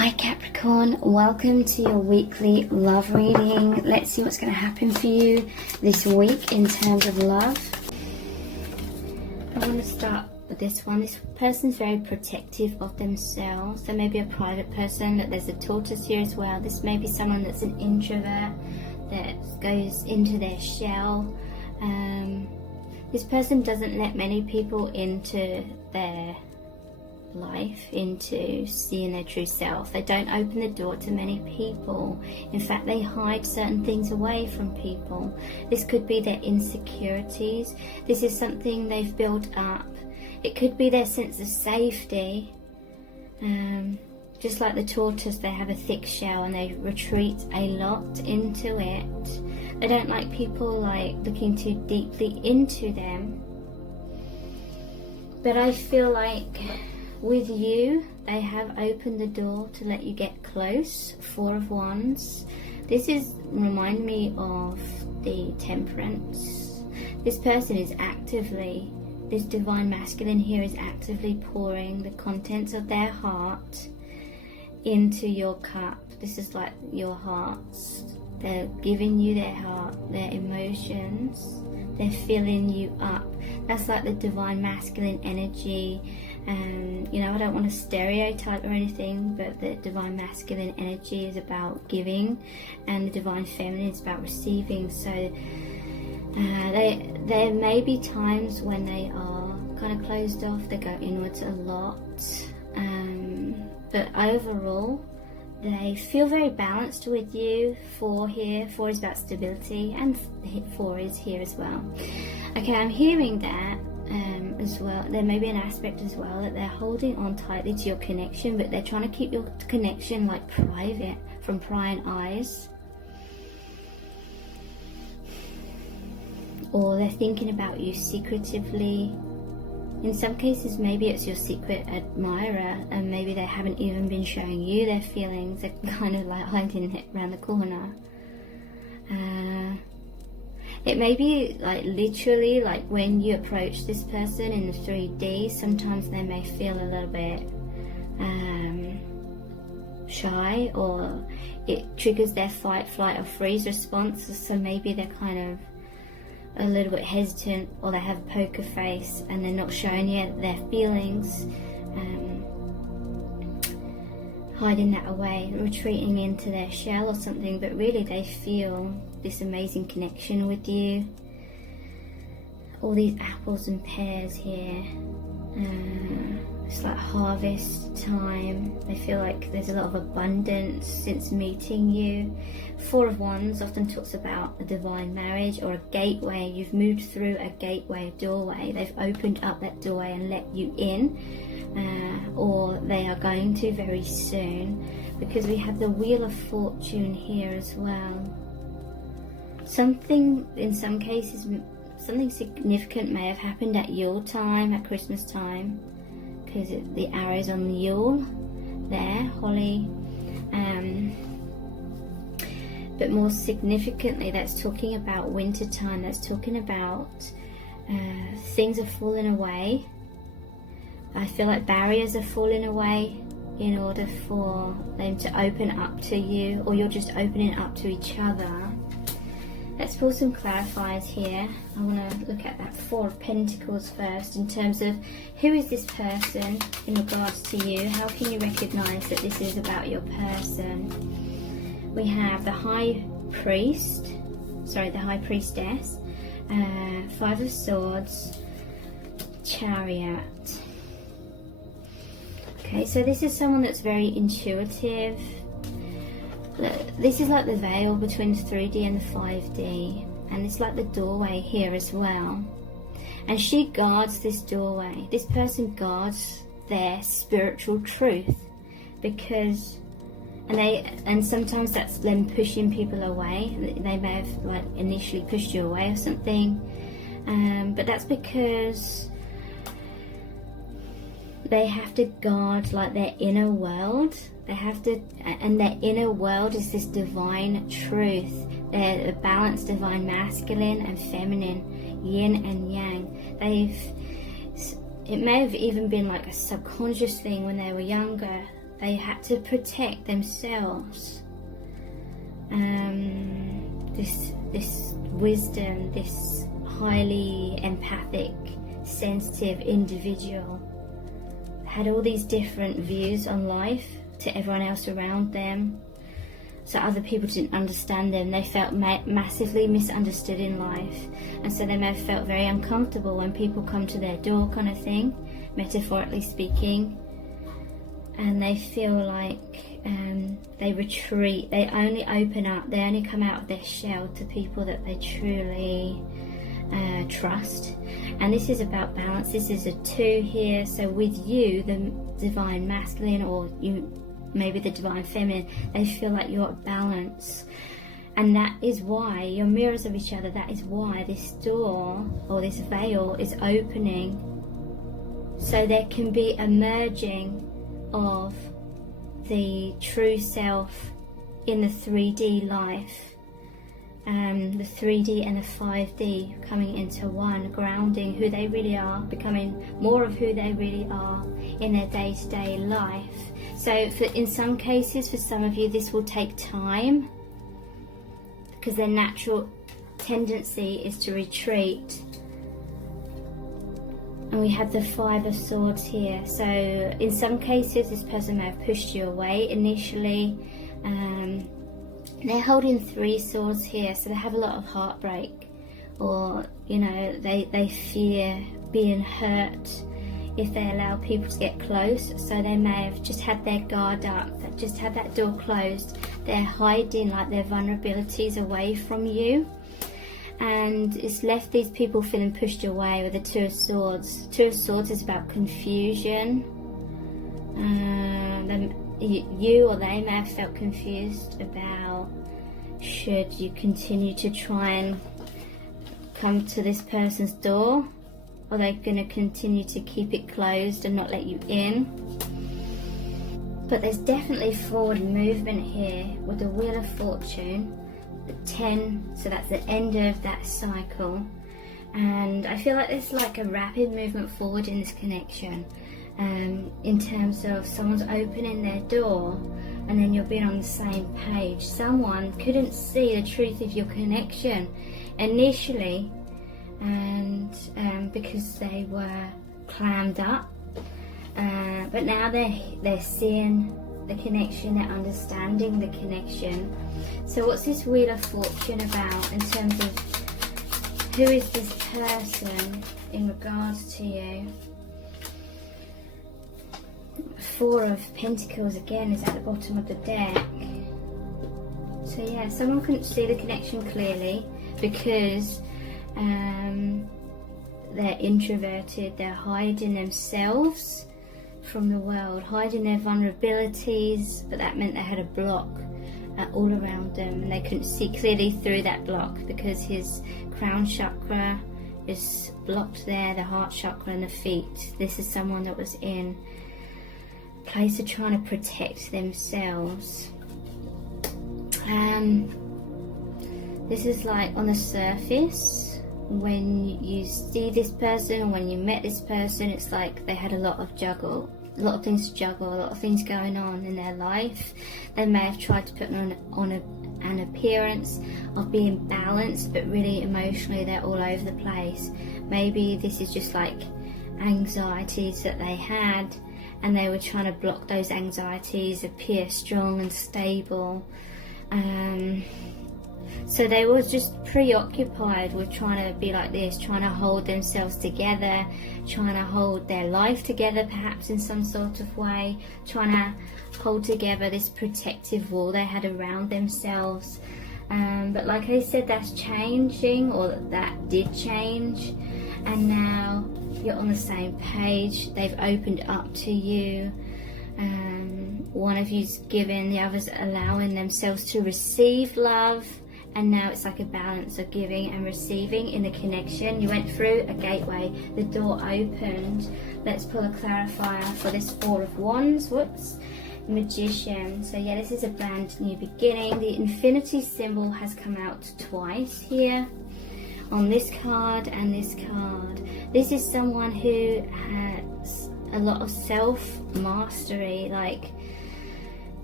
Hi Capricorn, welcome to your weekly love reading. Let's see what's going to happen for you this week in terms of love. I want to start with this one. This person's very protective of themselves. There may be a private person, but there's a tortoise here as well. This may be someone that's an introvert that goes into their shell. This person doesn't let many people into their life, into seeing their true self. They don't open the door to many people. In fact, they hide certain things away from people. This could be their insecurities. This is something they've built up. It could be their sense of safety. Just like the tortoise, they have a thick shell and they retreat a lot into it. They don't like people looking too deeply into them. But I feel like with you, they have opened the door to let you get close. Four of Wands. This remind me of the Temperance. This person is actively, this divine masculine here is actively pouring the contents of their heart into your cup. This is like your hearts. They're giving you their heart, their emotions. They're filling you up. That's like the divine masculine energy. I don't want to stereotype or anything, but the divine masculine energy is about giving and the divine feminine is about receiving. So there may be times when they are kind of closed off, they go inwards a lot, but overall they feel very balanced with you. Four here, four is about stability, and four is here as well. Okay, I'm hearing that as well. There may be an aspect as well that they're holding on tightly to your connection, but they're trying to keep your connection private from prying eyes. Or they're thinking about you secretively. In some cases, maybe it's your secret admirer, and maybe they haven't even been showing you their feelings. They're kind of hiding it around the corner. It may be literally when you approach this person in the 3D, sometimes they may feel a little bit shy, or it triggers their fight, flight or freeze response. So maybe they're kind of a little bit hesitant, or they have a poker face and they're not showing yet their feelings, hiding that away, retreating into their shell or something, but really they feel this amazing connection with you. All these apples and pears here, it's like harvest time. They feel like there's a lot of abundance since meeting you. Four of Wands often talks about a divine marriage or a gateway. You've moved through a gateway, a doorway. They've opened up that doorway and let you in, or they are going to very soon, because we have the Wheel of Fortune here as well. Something, in some cases, something significant may have happened at Yule time, at Christmas time, because the arrow's on the Yule there, holly. But more significantly, that's talking about winter time. That's talking about things are falling away. I feel like barriers are falling away in order for them to open up to you, or you're just opening up to each other. Let's pull some clarifiers here. I want to look at that Four of Pentacles first, in terms of who is this person in regards to you. How can you recognize that this is about your person? We have the High Priestess, Five of Swords, Chariot. Okay, so this is someone that's very intuitive. This is like the veil between the 3D and the 5D, and it's like the doorway here as well. And she guards this doorway. This person guards their spiritual truth, because and sometimes that's them pushing people away. They may have initially pushed you away or something, but that's because they have to guard their inner world. They have to, and their inner world is this divine truth. They're the balanced divine masculine and feminine, yin and yang. It may have even been a subconscious thing when they were younger, they had to protect themselves. This wisdom, this highly empathic, sensitive individual had all these different views on life to everyone else around them. So other people didn't understand them. They felt massively misunderstood in life, and so they may have felt very uncomfortable when people come to their door, kind of thing, metaphorically speaking. And they feel like they retreat. They only open up. They only come out of their shell to people that they truly trust. And this is about balance. This is a 2 here. So with you, the divine masculine, or you, maybe the divine feminine, they feel like you're at balance. And that is why you're mirrors of each other. That is why this door or this veil is opening. So there can be a merging of the true self in the 3D life. The 3D and the 5D coming into one, grounding who they really are, becoming more of who they really are in their day-to-day life. So in some cases, for some of you, this will take time, because their natural tendency is to retreat. And we have the 5 of Swords here. So in some cases, this person may have pushed you away initially. They're holding 3 swords here, so they have a lot of heartbreak, or you know, they fear being hurt if they allow people to get close. So they may have just had their guard up, just had that door closed. They're hiding like their vulnerabilities away from you, and it's left these people feeling pushed away with the 2 of Swords. 2 of Swords is about confusion. You or they may have felt confused about, should you continue to try and come to this person's door, or are they going to continue to keep it closed and not let you in? But there's definitely forward movement here with the Wheel of Fortune, the 10, so that's the end of that cycle. And I feel like there's like a rapid movement forward in this connection. In terms of someone's opening their door and then you're being on the same page. Someone couldn't see the truth of your connection initially, and because they were clammed up, but now they're seeing the connection, they're understanding the connection. So what's this Wheel of Fortune about in terms of who is this person in regards to you? 4 of Pentacles again is at the bottom of the deck. So yeah, someone couldn't see the connection clearly because they're introverted, they're hiding themselves from the world, hiding their vulnerabilities, but that meant they had a block all around them, and they couldn't see clearly through that block because his crown chakra is blocked there, the heart chakra and the feet. This is someone that was in place of trying to protect themselves. This is like on the surface, when you see this person or when you met this person, it's like they had a lot of things to juggle, a lot of things going on in their life. They may have tried to put on an appearance of being balanced, but really emotionally they're all over the place. Maybe this is just like anxieties that they had, and they were trying to block those anxieties, appear strong and stable. So they were just preoccupied with trying to be like this, trying to hold themselves together, trying to hold their life together perhaps in some sort of way, trying to hold together this protective wall they had around themselves. But like I said, that's changing, or that did change, and now you're on the same page. They've opened up to you. One of you's giving, the other's allowing themselves to receive love, and now it's like a balance of giving and receiving in the connection. You went through a gateway, the door opened. Let's pull a clarifier for this 4 of Wands. Whoops. Magician. So yeah, this is a brand new beginning. The infinity symbol has come out twice here on this card and this card. This is someone who has a lot of self-mastery, like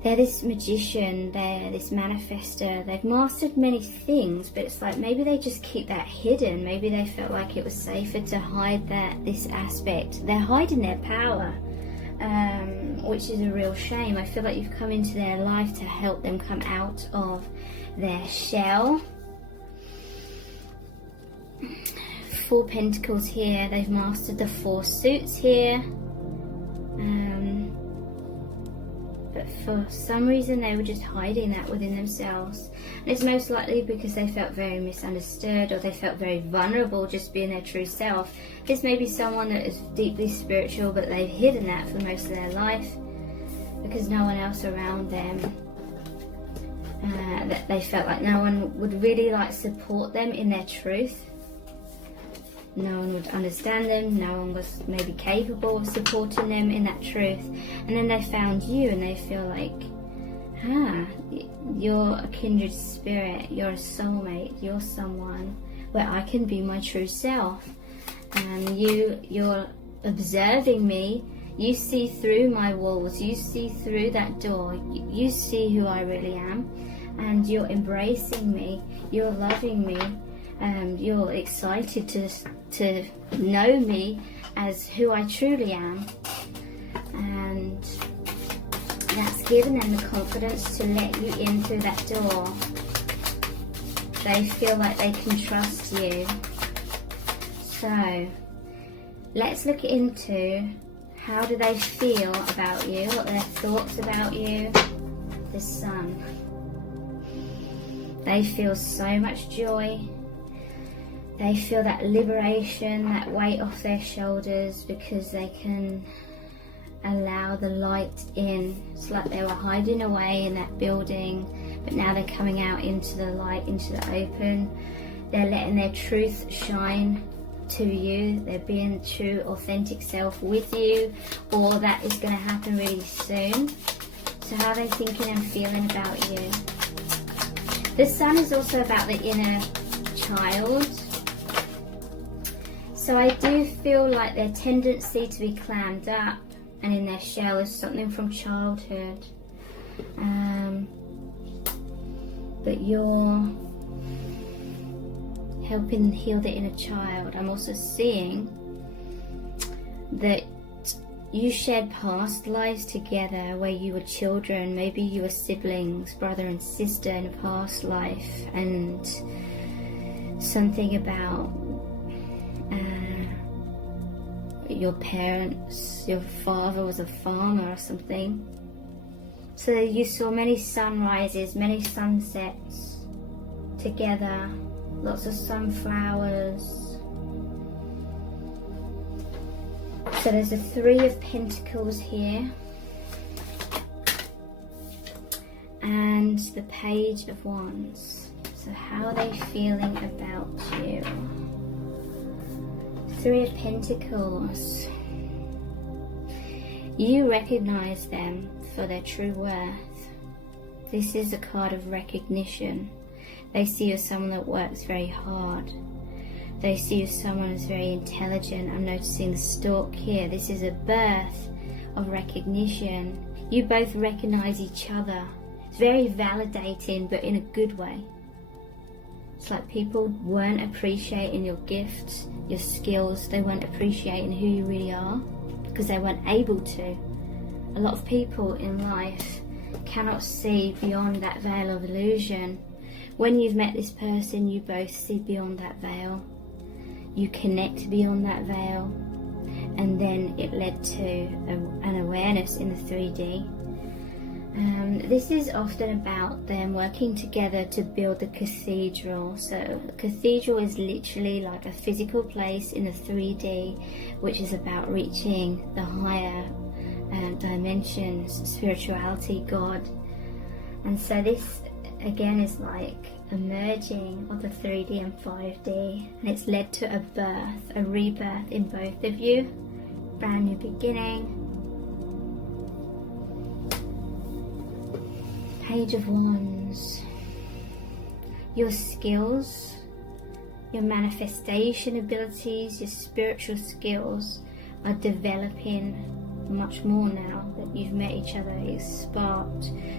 they're this magician, they're this manifester, they've mastered many things, but it's like maybe they just keep that hidden. Maybe they felt like it was safer to hide this aspect. They're hiding their power, which is a real shame. I feel like you've come into their life to help them come out of their shell. 4 Pentacles here, they've mastered the 4 suits here. But for some reason they were just hiding that within themselves. And it's most likely because they felt very misunderstood, or they felt very vulnerable just being their true self. This may be someone that is deeply spiritual, but they've hidden that for most of their life because no one else around them, that they felt like no one would really like support them in their truth. No one would understand them, no one was maybe capable of supporting them in that truth. And then they found you and they feel like, you're a kindred spirit, you're a soulmate, you're someone where I can be my true self. You're observing me, you see through my walls, you see through that door, you see who I really am, and you're embracing me, you're loving me. You're excited to know me as who I truly am, and that's given them the confidence to let you in through that door. They feel like they can trust you. So let's look into how do they feel about you, what are their thoughts about you. The Sun. They feel so much joy. They feel that liberation, that weight off their shoulders, because they can allow the light in. It's like they were hiding away in that building, but now they're coming out into the light, into the open. They're letting their truth shine to you. They're being true, authentic self with you, or that is going to happen really soon. So how are they thinking and feeling about you? The Sun is also about the inner child. So I do feel like their tendency to be clammed up and in their shell is something from childhood. But you're helping heal the inner child. I'm also seeing that you shared past lives together where you were children. Maybe you were siblings, brother and sister in a past life, and something about your parents, your father was a farmer or something. So you saw many sunrises, many sunsets together, lots of sunflowers. So there's a 3 of Pentacles here, and the Page of Wands. So how are they feeling about you? 3 of Pentacles. You recognize them for their true worth. This is a card of recognition. They see you as someone that works very hard. They see you as someone who's very intelligent. I'm noticing the stork here. This is a birth of recognition. You both recognize each other. It's very validating, but in a good way. It's like people weren't appreciating your gifts, your skills. They weren't appreciating who you really are because they weren't able to. A lot of people in life cannot see beyond that veil of illusion. When you've met this person, you both see beyond that veil. You connect beyond that veil, and then it led to an awareness in the 3D. This is often about them working together to build the cathedral. So the cathedral is literally like a physical place in the 3D, which is about reaching the higher dimensions, spirituality, God. And so this again is like a merging of the 3D and 5D, and it's led to a birth, a rebirth in both of you, brand new beginning. Page of Wands. Your skills, your manifestation abilities, your spiritual skills are developing much more now that you've met each other. It's sparked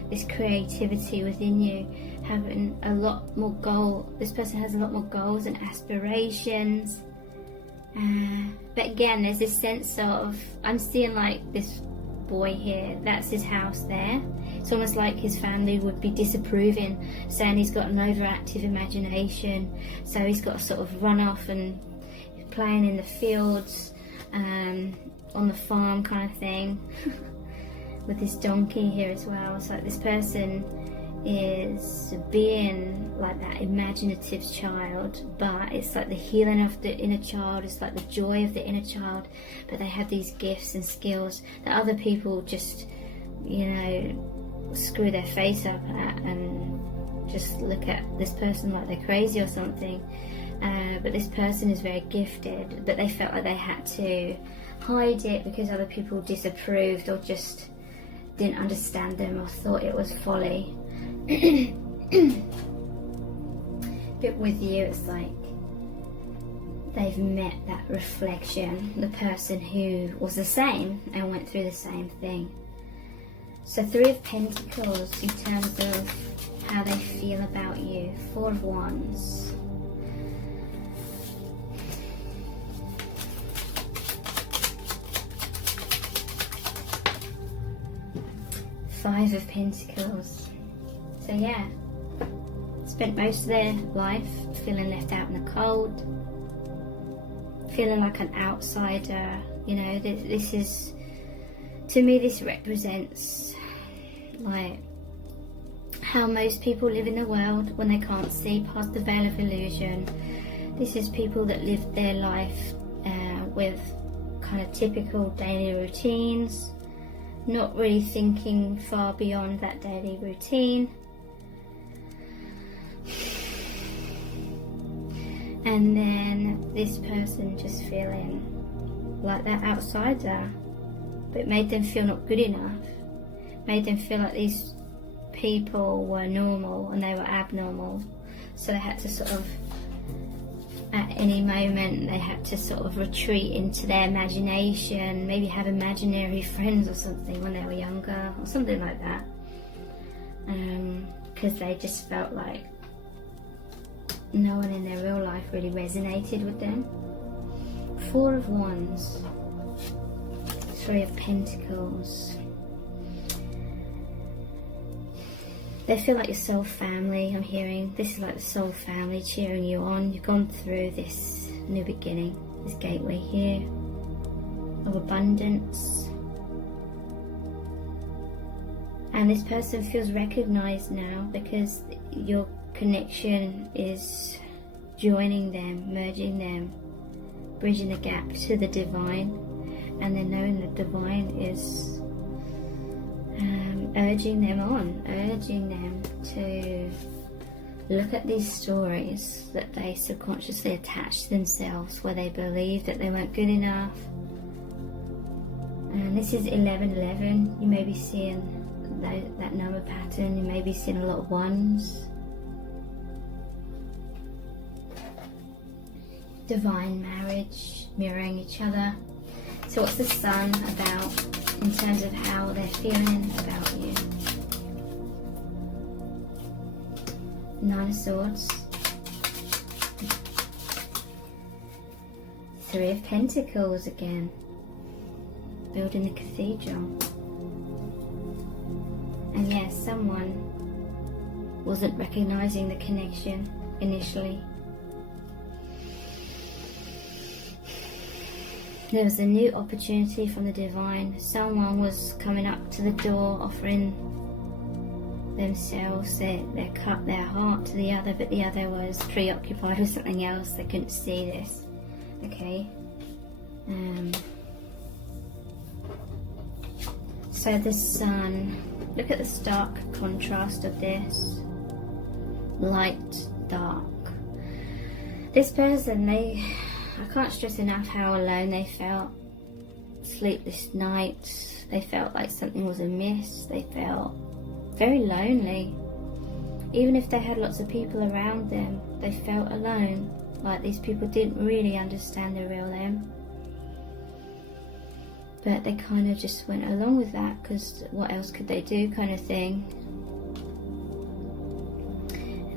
this creativity within you, having a lot more this person has a lot more goals and aspirations. But again, there's this sense of, I'm seeing like this boy here, that's his house there. It's almost like his family would be disapproving, saying he's got an overactive imagination, so he's got to sort of run off and playing in the fields, on the farm kind of thing. With this donkey here as well. It's like this person is being like that imaginative child, but it's like the healing of the inner child, it's like the joy of the inner child, but they have these gifts and skills that other people just, you know, screw their face up at and just look at this person like they're crazy or something. But this person is very gifted, but they felt like they had to hide it because other people disapproved or just didn't understand them or thought it was folly. But with you, it's like they've met that reflection, the person who was the same and went through the same thing. So 3 of Pentacles in terms of how they feel about you. 4 of Wands. Five of Pentacles. So yeah, spent most of their life feeling left out in the cold, feeling like an outsider. You know, this is, to me, this represents like how most people live in the world when they can't see past the veil of illusion. This is people that live their life with kind of typical daily routines, not really thinking far beyond that daily routine. And then this person just feeling like that outsider, but it made them feel not good enough, made them feel like these people were normal and they were abnormal, so they had to sort of, at any moment, they had to sort of retreat into their imagination, maybe have imaginary friends or something when they were younger, or something like that, because they just felt like no one in their real life really resonated with them. 4 of Wands, 3 of Pentacles. They feel like your soul family, I'm hearing. This is like the soul family cheering you on. You've gone through this new beginning, this gateway here of abundance. And this person feels recognized now because your connection is joining them, merging them, bridging the gap to the divine. And they're knowing the divine is urging them on, urging them to look at these stories that they subconsciously attach to themselves, where they believe that they weren't good enough. And this is 1111. You may be seeing that number pattern. You may be seeing a lot of ones. Divine marriage, mirroring each other. So what's the Sun about in terms of how they're feeling about you? 9 of Swords. 3 of Pentacles again. Building the cathedral. And yes, someone wasn't recognizing the connection initially. There was a new opportunity from the divine. Someone was coming up to the door, offering themselves, their heart to the other, but the other was preoccupied with something else. They couldn't see this. Okay. So the Sun, look at the stark contrast of this. Light, dark. This person, I can't stress enough how alone they felt. Sleepless nights. They felt like something was amiss. They felt very lonely. Even if they had lots of people around them, they felt alone. Like these people didn't really understand the real them. But they kind of just went along with that, because what else could they do, kind of thing.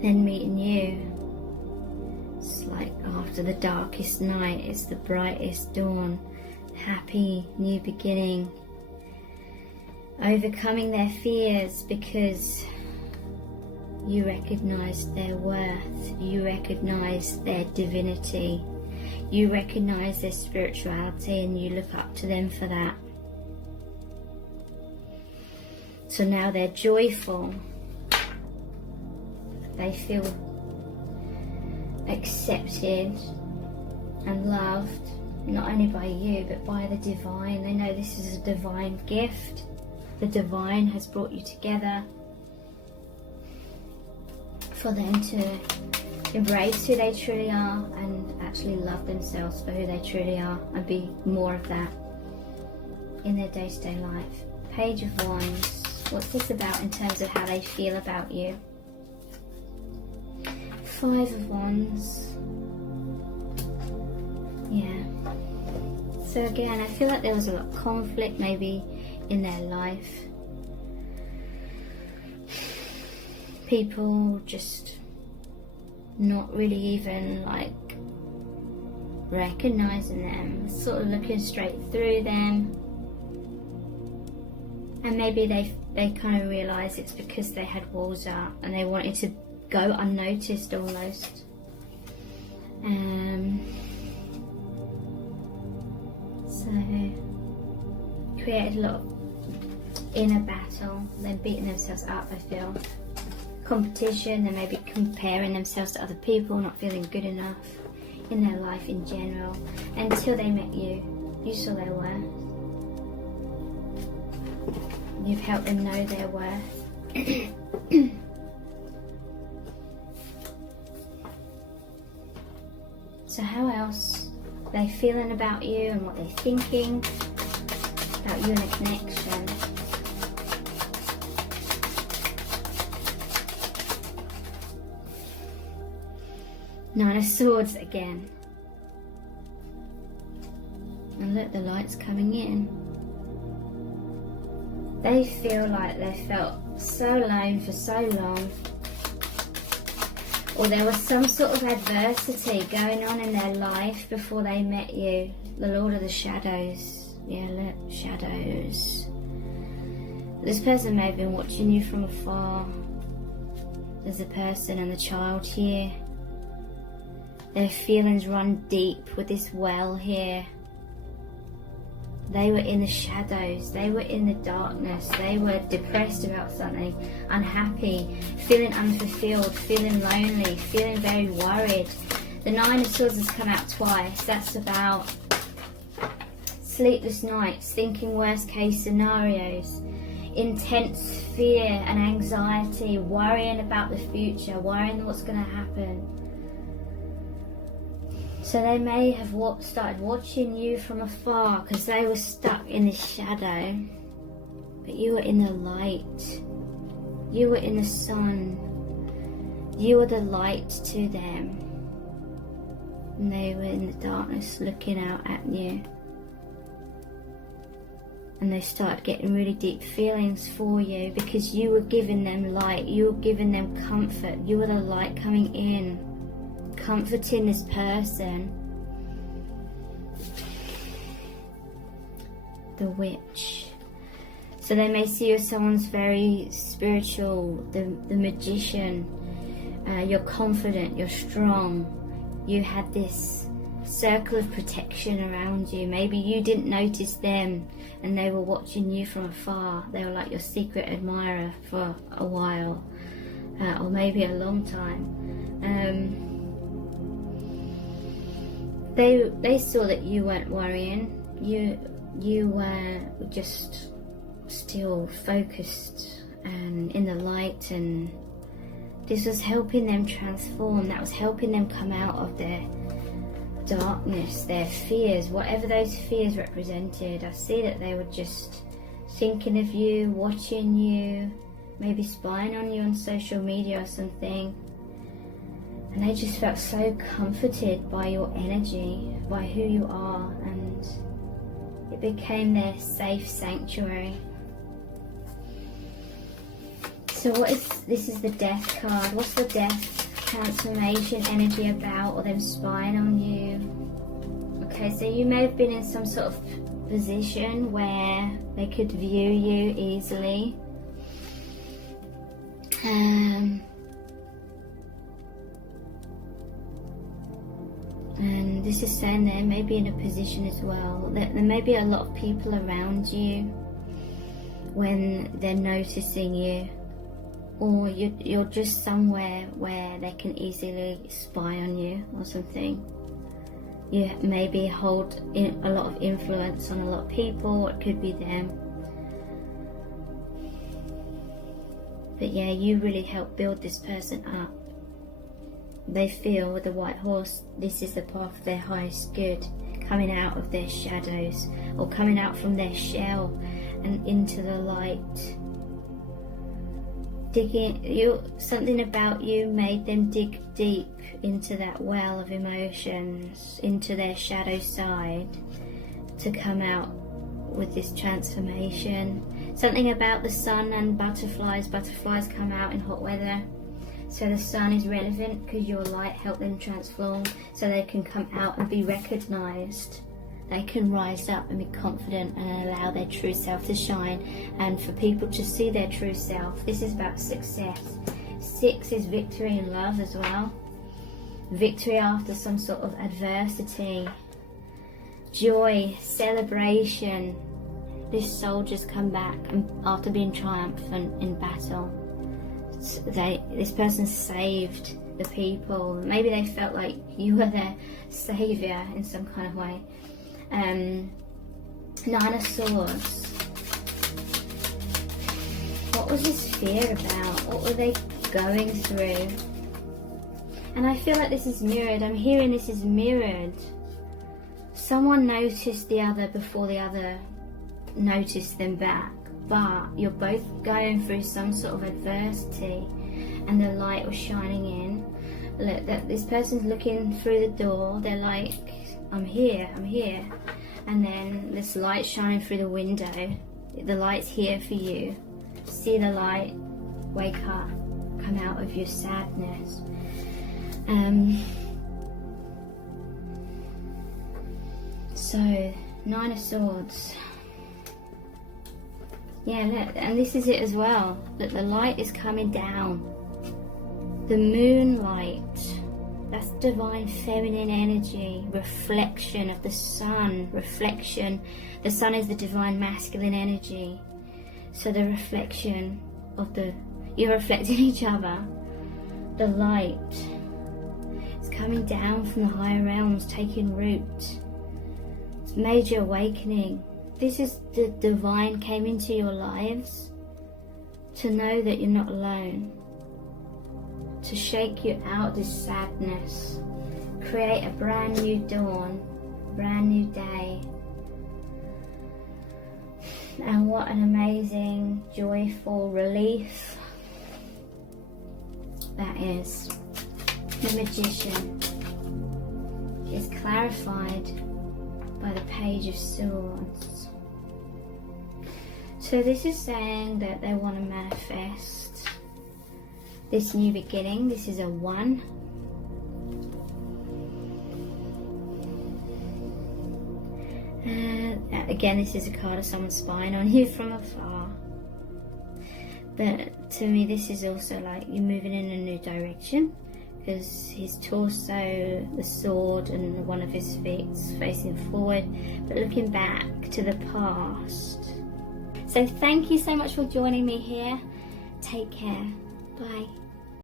then meeting you. It's like after the darkest night, it's the brightest dawn. Happy new beginning. Overcoming their fears because you recognize their worth. You recognize their divinity. You recognize their spirituality, and you look up to them for that. So now they're joyful. They feel accepted and loved, not only by you but by the divine. They know this is a divine gift. The divine has brought you together for them to embrace who they truly are and actually love themselves for who they truly are, and be more of that in their day-to-day life. Page of Wands. What's this about in terms of how they feel about you? Five of Wands. Yeah. So again, I feel like there was a lot of conflict maybe in their life. People just not really even like recognizing them, sort of looking straight through them. And maybe they kind of realised it's because they had walls up and they wanted to go unnoticed almost. So created a lot of inner battle, then beating themselves up, I feel. Competition, they may be comparing themselves to other people, not feeling good enough in their life in general. Until they met you, you saw their worth. You've helped them know their worth. So how else are they feeling about you and what they're thinking about you and a connection? Nine of Swords again. And look, the light's coming in. They feel like they felt so alone for so long. Or there was some sort of adversity going on in their life before they met you. The Lord of the Shadows. Yeah, look, shadows. This person may have been watching you from afar. There's a person and the child here. Their feelings run deep with this well here. They were in the shadows, they were in the darkness, they were depressed about something, unhappy, feeling unfulfilled, feeling lonely, feeling very worried. The Nine of Swords has come out twice. That's about sleepless nights, thinking worst case scenarios, intense fear and anxiety, worrying about the future, worrying what's going to happen. So they may have started watching you from afar because they were stuck in the shadow. But you were in the light. You were in the sun. You were the light to them. And they were in the darkness looking out at you. And they started getting really deep feelings for you because you were giving them light. You were giving them comfort. You were the light coming in, comforting this person. The Witch. So they may see you as someone's very spiritual, the magician. You're confident, you're strong. You had this circle of protection around you. Maybe you didn't notice them and they were watching you from afar. They were like your secret admirer for a while, or maybe a long time. They saw that you weren't worrying. You were just still focused and in the light, and this was helping them transform. That was helping them come out of their darkness, their fears, whatever those fears represented. I see that they were just thinking of you, watching you, maybe spying on you on social media or something. And they just felt so comforted by your energy, by who you are, and it became their safe sanctuary. So this is the death card. What's the death transformation energy about, or them spying on you? Okay, so you may have been in some sort of position where they could view you easily. And this is saying they may be in a position as well that there may be a lot of people around you when they're noticing you, or you're just somewhere where they can easily spy on you or something. You maybe hold a lot of influence on a lot of people. It could be them. But yeah, you really help build this person up. They feel with the white horse, this is the path of their highest good, coming out of their shadows, or coming out from their shell and into the light. Something about you made them dig deep into that well of emotions, into their shadow side, to come out with this transformation. Something about the sun and butterflies. Butterflies come out in hot weather. So the sun is relevant because your light helped them transform, so they can come out and be recognized. They can rise up and be confident and allow their true self to shine, and for people to see their true self. This is about success. 6 is victory in love as well. Victory after some sort of adversity. Joy, celebration. These soldiers come back after being triumphant in battle. This person saved the people. Maybe they felt like you were their savior in some kind of way. 9 of Swords. What was this fear about? What were they going through? And I feel like this is mirrored. I'm hearing this is mirrored. Someone noticed the other before the other noticed them back. But you're both going through some sort of adversity, and the light was shining in. Look, that this person's looking through the door. They're like, I'm here, I'm here. And then this light shining through the window. The light's here for you. See the light. Wake up. Come out of your sadness. So, 9 of Swords. Yeah, look, and this is it as well, that the light is coming down. The moonlight, that's divine feminine energy, reflection of the sun, reflection. The sun is the divine masculine energy. So the reflection of you're reflecting each other. The light is coming down from the higher realms, taking root. It's major awakening. This is the divine came into your lives to know that you're not alone, to shake you out this sadness, create a brand new dawn, brand new day. And what an amazing, joyful relief that is. The Magician is clarified by the Page of Swords. So this is saying that they want to manifest this new beginning. This is a 1. Again, this is a card of someone spying on you from afar. But to me, this is also like you're moving in a new direction, because his torso, the sword, and one of his feet facing forward, but looking back to the past. So thank you so much for joining me here. Take care. Bye.